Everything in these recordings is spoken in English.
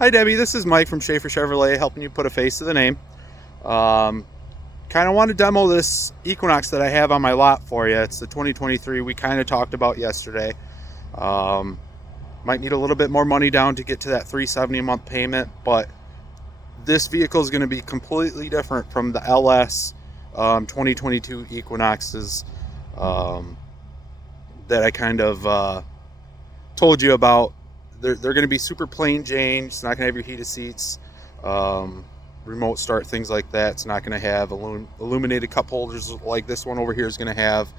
Hi Debbie, this is Mike from Schaefer Chevrolet, helping you put a face to the name. Kind of want to demo this Equinox that I have on my lot for you. It's the 2023 we kind of talked about yesterday. Might need a little bit more money down to get to that $370 a month payment, but this vehicle is going to be completely different from the LS 2022 Equinoxes that I kind of told you about. They're going to be super plain Jane. It's not going to have your heated seats, remote start, things like that. It's not going to have illuminated cup holders like this one over here is going to have.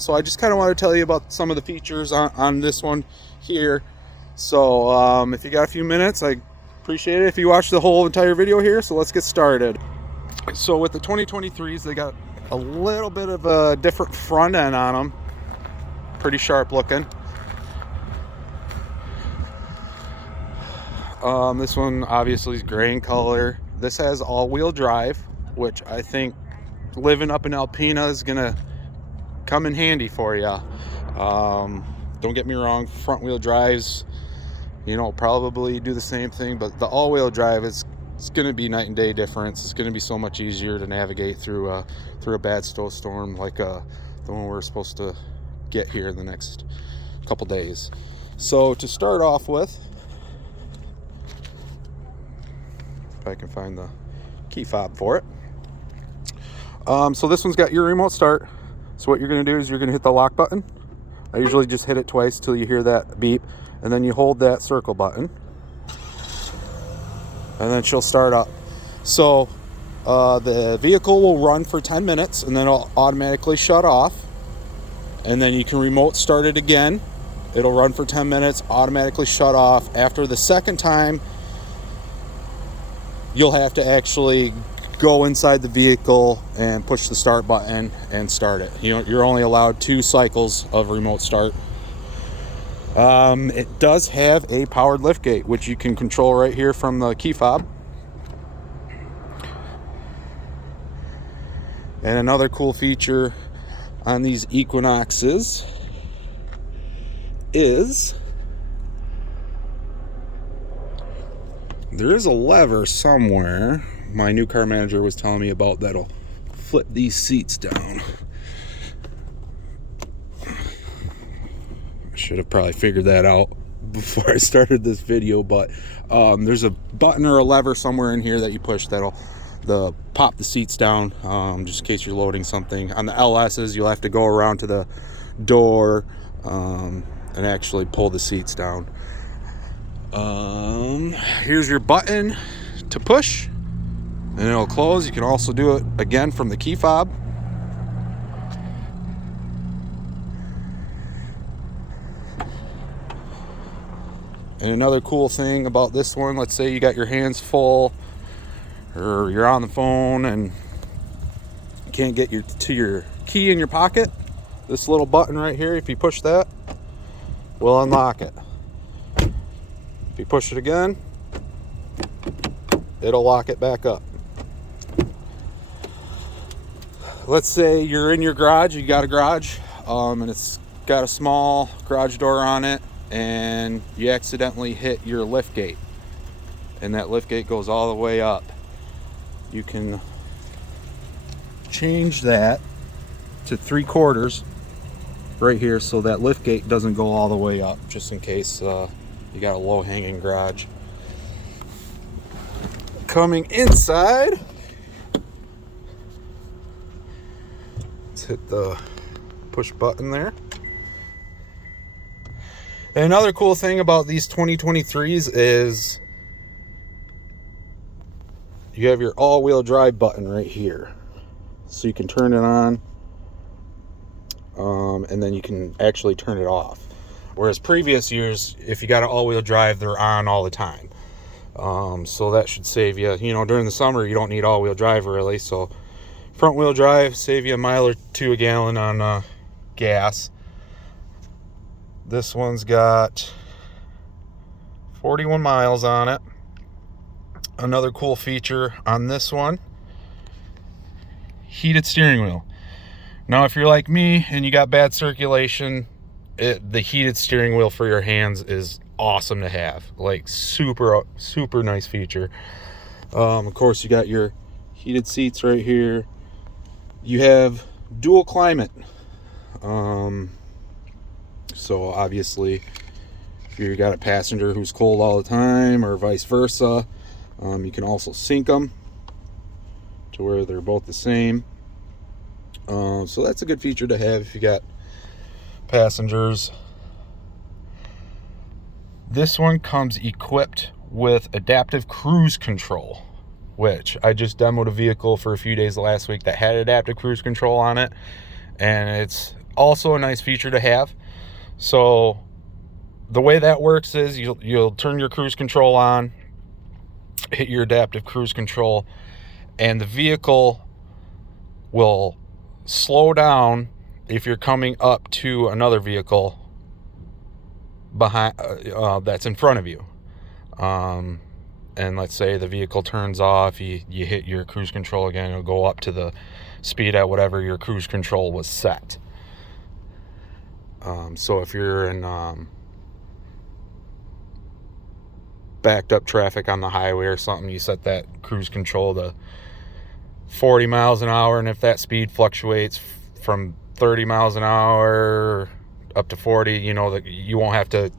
So I just kind of want to tell you about some of the features on this one here. So if you got a few minutes, I appreciate it if you watch the whole entire video here. So let's get started. So with the 2023s, they got a little bit of a different front end on them. Pretty sharp looking. This one obviously is gray in color. This has all-wheel drive, which I think living up in Alpena is gonna come in handy for you. Don't get me wrong, front-wheel drives, probably do the same thing, but the all-wheel drive it's gonna be night and day difference. It's gonna be so much easier to navigate through a bad snowstorm like the one we're supposed to get here in the next couple days. So to start off with, if I can find the key fob for it. So this one's got your remote start. So what you're going to do is you're going to hit the lock button. I usually just hit it twice till you hear that beep, and then you hold that circle button, and then she'll start up. So the vehicle will run for 10 minutes and then it'll automatically shut off, and then you can remote start it again. It'll run for 10 minutes, automatically shut off. After the second time, you'll have to actually go inside the vehicle and push the start button and start it. You're only allowed 2 cycles of remote start. It does have a powered liftgate, which you can control right here from the key fob. And another cool feature on these Equinoxes is there is a lever somewhere my new car manager was telling me about that'll flip these seats down. I should have probably figured that out before I started this video, but there's a button or a lever somewhere in here that you push that'll pop the seats down, just in case you're loading something. On the LS's, you'll have to go around to the door and actually pull the seats down. Here's your button to push and it'll close. You can also do it again from the key fob. And another cool thing about this one, let's say you got your hands full or you're on the phone and can't get to your key in your pocket, this little button right here, if you push that, will unlock it. If you push it again, it'll lock it back up. Let's say you're in your garage, you got a garage, and it's got a small garage door on it, and you accidentally hit your lift gate, and that lift gate goes all the way up. You can change that to 3/4 right here so that lift gate doesn't go all the way up, just in case you got a low-hanging garage. Coming inside, let's hit the push button there. And another cool thing about these 2023s is you have your all-wheel drive button right here. So you can turn it on, and then you can actually turn it off. Whereas previous years, if you got an all-wheel drive, they're on all the time. So that should save you. During the summer, you don't need all-wheel drive really. So front-wheel drive, save you a mile or 2 a gallon on gas. This one's got 41 miles on it. Another cool feature on this one, heated steering wheel. Now, if you're like me and you got bad circulation, the heated steering wheel for your hands is awesome to have. Like super nice feature. Of course, you got your heated seats right here. You have dual climate. So obviously, if you got a passenger who's cold all the time, or vice versa, you can also sync them to where they're both the same. So that's a good feature to have if you got passengers. This one comes equipped with adaptive cruise control, which I just demoed a vehicle for a few days last week that had adaptive cruise control on it, and it's also a nice feature to have. So the way that works is you'll turn your cruise control on, hit your adaptive cruise control, and the vehicle will slow down if you're coming up to another vehicle behind that's in front of you. And let's say the vehicle turns off, you hit your cruise control again, it'll go up to the speed at whatever your cruise control was set. So if you're in backed up traffic on the highway or something, you set that cruise control to 40 miles an hour, and if that speed fluctuates from 30 miles an hour up to 40, you know that you won't have to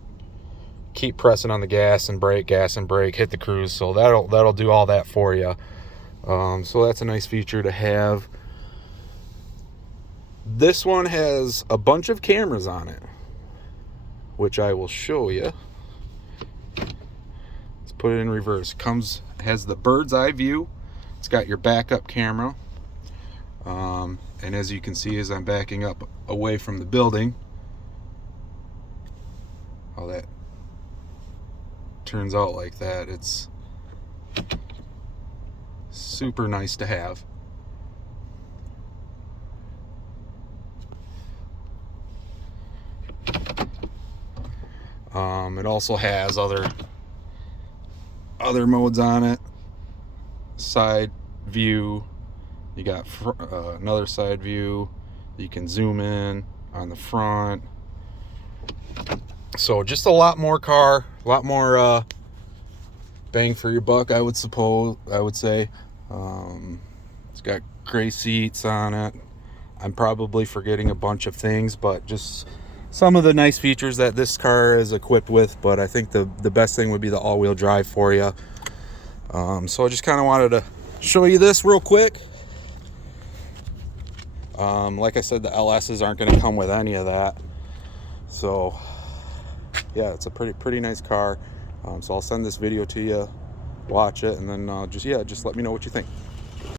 keep pressing on the gas and brake, hit the cruise. So that'll do all that for you. So that's a nice feature to have. This one has a bunch of cameras on it, which I will show you. Let's put it in reverse. Has the bird's eye view. It's got your backup camera. And as you can see, as I'm backing up away from the building, how that turns out like that. It's super nice to have. It also has other modes on it. Side view, you got another side view. You can zoom in on the front. So just a lot more bang for your buck, I would say. It's got gray seats on it. I'm probably forgetting a bunch of things, but just some of the nice features that this car is equipped with. But I think the best thing would be the all-wheel drive for you. So I just kind of wanted to show you this real quick. Like I said, the LSs aren't going to come with any of that. So yeah, it's a pretty nice car. So I'll send this video to you, watch it, and then just let me know what you think.